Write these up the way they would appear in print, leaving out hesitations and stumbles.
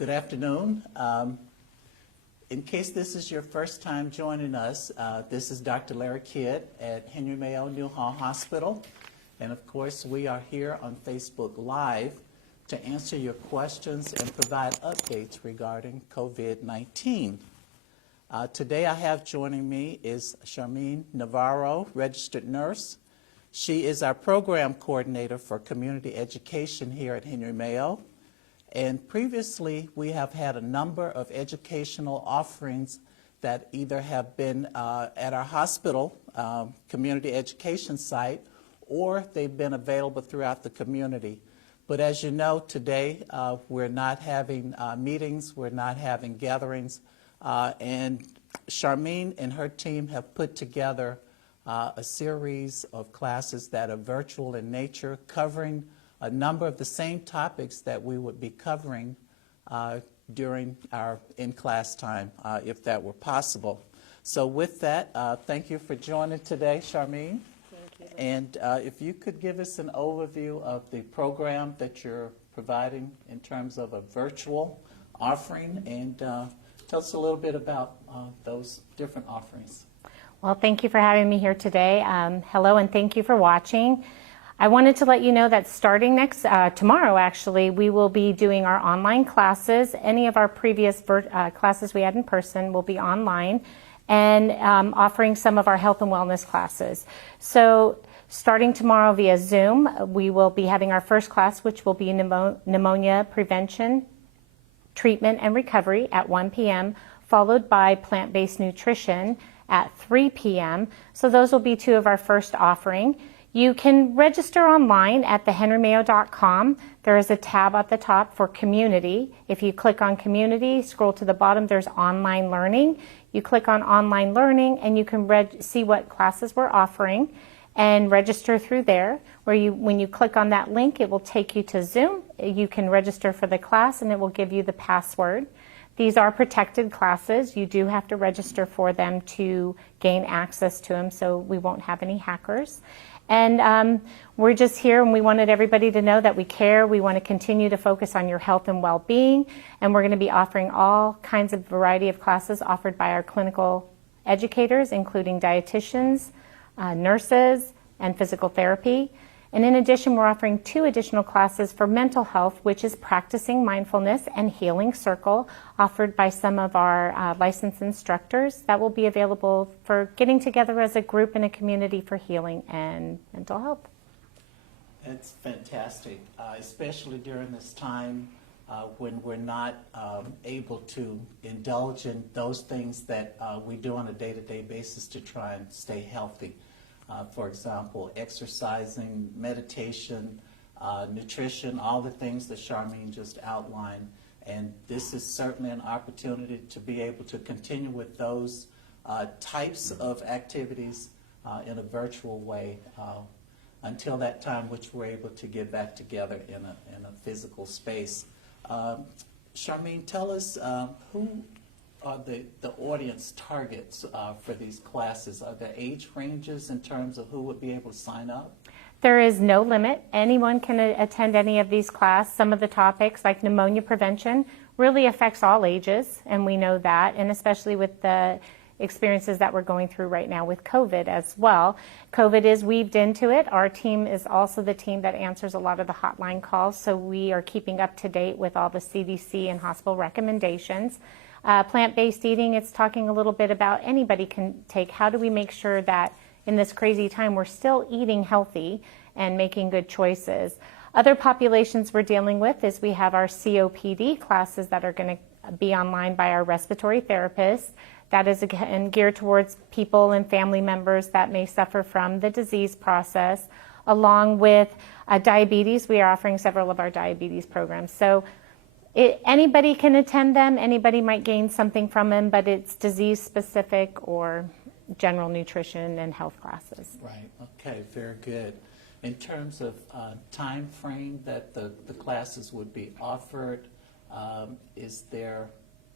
Good afternoon. In case this is your first time joining us, this is Dr. Larry Kidd at Henry Mayo Newhall Hospital. And of course, we are here on Facebook Live to answer your questions and provide updates regarding COVID-19. Today I have joining me is Charmine Navarro, registered nurse. She is our program coordinator for community education here at Henry Mayo. And previously, we have had a number of educational offerings that either have been at our hospital community education site, or they've been available throughout the community. But as you know, today we're not having meetings, we're not having gatherings, and Charmine and her team have put together a series of classes that are virtual in nature, covering a number of the same topics that we would be covering during our in-class time, if that were possible. So with that, thank you for joining today, Charmine. Thank you. And if you could give us an overview of the program that you're providing in terms of a virtual offering, and tell us a little bit about those different offerings. Well, thank you for having me here today. Hello, and thank you for watching. I wanted to let you know that starting tomorrow, actually, we will be doing our online classes. Any of our previous classes we had in person will be online, and offering some of our health and wellness classes. So starting tomorrow via Zoom, we will be having our first class, which will be pneumonia prevention, treatment, and recovery at 1 p.m., followed by plant-based nutrition at 3 p.m. So those will be two of our first offering. You can register online at thehenrymayo.com. There is a tab at the top for community. If you click on community, scroll to the bottom, there's online learning. You click on online learning and you can see what classes we're offering and register through there. When you click on that link, it will take you to Zoom. You can register for the class and it will give you the password. These are protected classes. You do have to register for them to gain access to them, so we won't have any hackers. And we're just here, and we wanted everybody to know that we care. We want to continue to focus on your health and well-being, and we're going to be offering all kinds of variety of classes offered by our clinical educators, including dietitians, nurses, and physical therapy. And in addition, we're offering 2 additional classes for mental health, which is Practicing Mindfulness and Healing Circle, offered by some of our licensed instructors. That will be available for getting together as a group in a community for healing and mental health. That's fantastic, especially during this time when we're not able to indulge in those things that we do on a day-to-day basis to try and stay healthy. For example, exercising, meditation, nutrition, all the things that Charmine just outlined. And this is certainly an opportunity to be able to continue with those types of activities in a virtual way until that time which we're able to get back together in a physical space. Charmine, tell us who are the audience targets for these classes? Are there age ranges in terms of who would be able to sign up? There is no limit. Anyone can attend any of these classes. Some of the topics, like pneumonia prevention, really affects all ages, and we know that, and especially with the experiences that we're going through right now with COVID as well. COVID is weaved into it. Our team is also the team that answers a lot of the hotline calls, so we are keeping up to date with all the CDC and hospital recommendations. Plant-based eating, it's talking a little bit about anybody can take. How do we make sure that in this crazy time we're still eating healthy and making good choices? Other populations we're dealing with is we have our COPD classes that are going to be online by our respiratory therapists. That is again geared towards people and family members that may suffer from the disease process. Along with diabetes, we are offering several of our diabetes programs. So anybody can attend them, anybody might gain something from them, but it's disease specific or general nutrition and health classes. Right, okay, very good. In terms of time frame that the classes would be offered, is there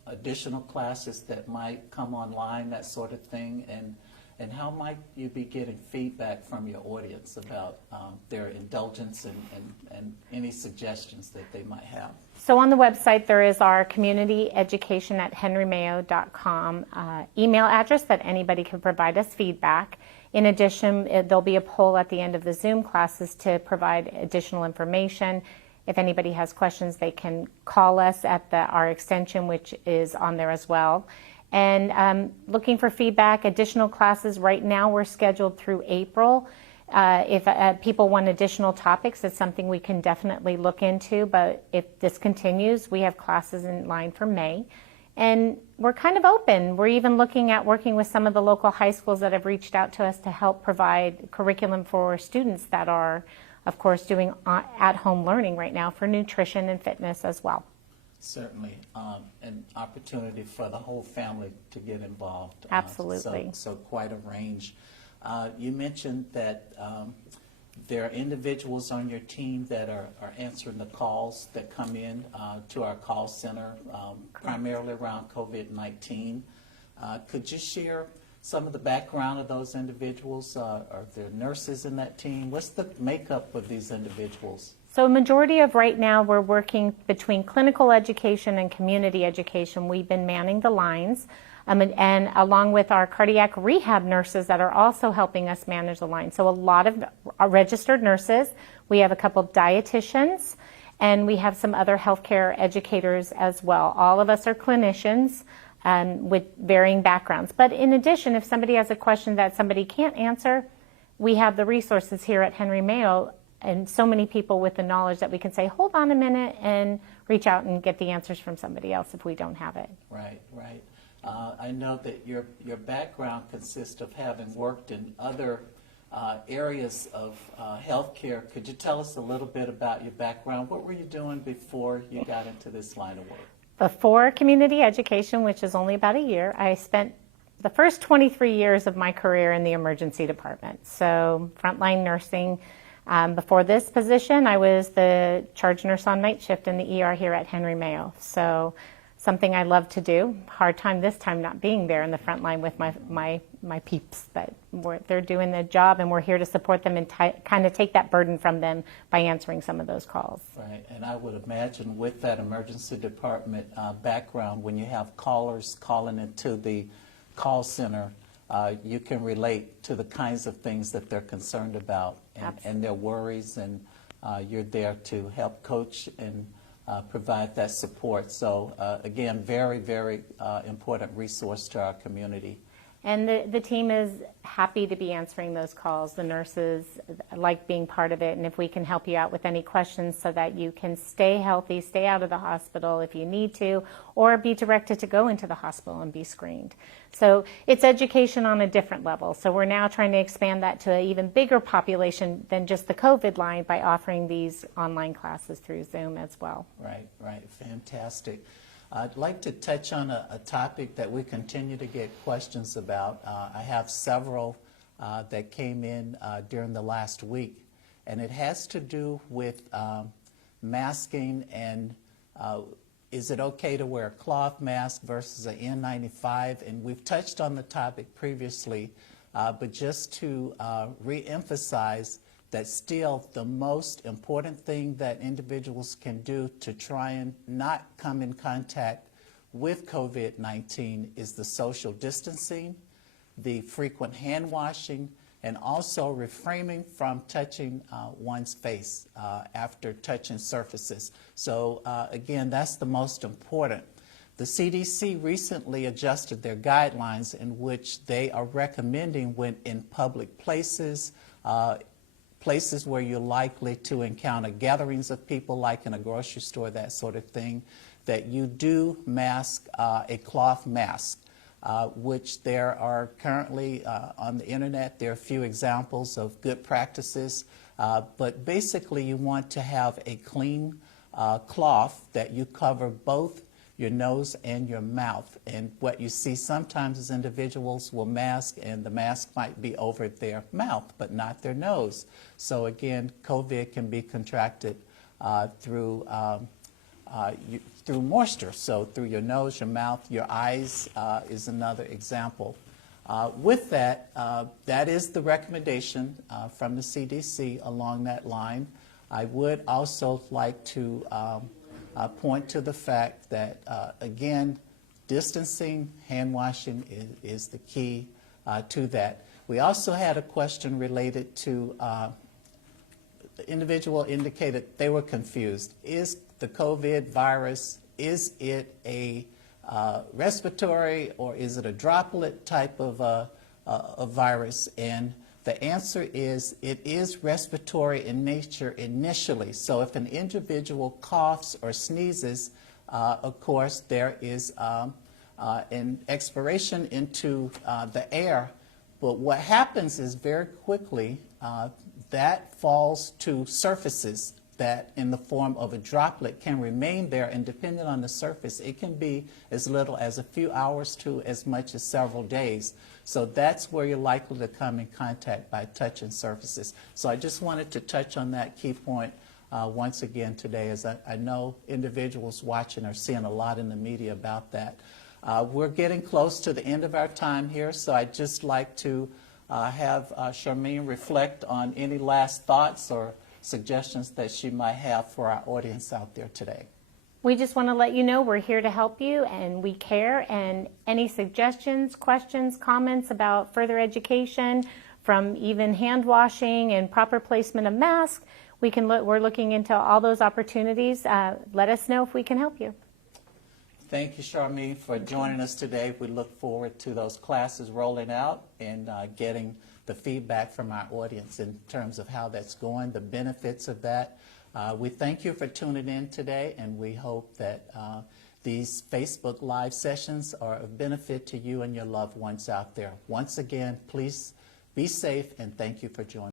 additional classes that might come online, that sort of thing? And And how might you be getting feedback from your audience about their indulgence and any suggestions that they might have? So on the website, there is our communityeducation@henrymayo.com email address that anybody can provide us feedback. In addition, there'll be a poll at the end of the Zoom classes to provide additional information. If anybody has questions, they can call us at our extension, which is on there as well. And looking for feedback, additional classes. Right now, we're scheduled through April. If people want additional topics, it's something we can definitely look into. But if this continues, we have classes in line for May. And we're kind of open. We're even looking at working with some of the local high schools that have reached out to us to help provide curriculum for students that are, of course, doing at-home learning right now for nutrition and fitness as well. Certainly, an opportunity for the whole family to get involved. Absolutely. So quite a range. You mentioned that there are individuals on your team that are answering the calls that come in to our call center, primarily around COVID-19. Could you share some of the background of those individuals? Are there nurses in that team? What's the makeup of these individuals? So a majority of right now, we're working between clinical education and community education. We've been manning the lines, and along with our cardiac rehab nurses that are also helping us manage the lines. So a lot of registered nurses. We have a couple of dietitians, and we have some other healthcare educators as well. All of us are clinicians with varying backgrounds. But in addition, if somebody has a question that somebody can't answer, we have the resources here at Henry Mayo and so many people with the knowledge that we can say, hold on a minute, and reach out and get the answers from somebody else if we don't have it. Right, right. I know that your background consists of having worked in other areas of healthcare. Could you tell us a little bit about your background? What were you doing before you got into this line of work? Before community education, which is only about a year, I spent the first 23 years of my career in the emergency department. So frontline nursing. Before this position, I was the charge nurse on night shift in the ER here at Henry Mayo. So something I love to do. Hard time this time not being there in the front line with my peeps, but they're doing the job, and we're here to support them and kind of take that burden from them by answering some of those calls. Right, and I would imagine with that emergency department background, when you have callers calling into the call center, you can relate to the kinds of things that they're concerned about and their worries, and you're there to help coach and provide that support. So again, very, very important resource to our community. And the team is happy to be answering those calls. The nurses like being part of it, and if we can help you out with any questions so that you can stay healthy, stay out of the hospital if you need to, or be directed to go into the hospital and be screened. So it's education on a different level. So we're now trying to expand that to an even bigger population than just the COVID line by offering these online classes through Zoom as well. Right, right, fantastic. I'd like to touch on a topic that we continue to get questions about. I have several that came in during the last week, and it has to do with masking and is it okay to wear a cloth mask versus an N95? And we've touched on the topic previously, but just to re-emphasize that still the most important thing that individuals can do to try and not come in contact with COVID-19 is the social distancing, the frequent hand washing, and also refraining from touching one's face after touching surfaces. So again, that's the most important. The CDC recently adjusted their guidelines in which they are recommending when in public places, places where you're likely to encounter gatherings of people like in a grocery store, that sort of thing, that you do mask a cloth mask, which there are currently on the internet, there are a few examples of good practices, but basically you want to have a clean cloth that you cover both your nose and your mouth. And what you see sometimes is individuals will mask and the mask might be over their mouth but not their nose. So again, COVID can be contracted through moisture. So through your nose, your mouth, your eyes is another example. With that, that is the recommendation from the CDC along that line. I would also like to point to the fact that, again, distancing, hand washing is the key to that. We also had a question related to the individual indicated they were confused. Is the COVID virus, is it a respiratory or is it a droplet type of a virus? And the answer is it is respiratory in nature initially. So if an individual coughs or sneezes, of course, there is an expiration into the air. But what happens is very quickly that falls to surfaces that in the form of a droplet can remain there, and depending on the surface, it can be as little as a few hours to as much as several days. So that's where you're likely to come in contact by touching surfaces. So I just wanted to touch on that key point once again today, as I know individuals watching are seeing a lot in the media about that. We're getting close to the end of our time here, so I'd just like to have Charmine reflect on any last thoughts or suggestions that she might have for our audience out there today. We just want to let you know we're here to help you and we care, and any suggestions, questions, comments about further education, from even hand washing and proper placement of masks, we're looking into all those opportunities. Let us know if we can help you. Thank you, Charmine, for joining us today. We look forward to those classes rolling out and getting the feedback from our audience in terms of how that's going, the benefits of that. We thank you for tuning in today, and we hope that these Facebook Live sessions are of benefit to you and your loved ones out there. Once again, please be safe, and thank you for joining us.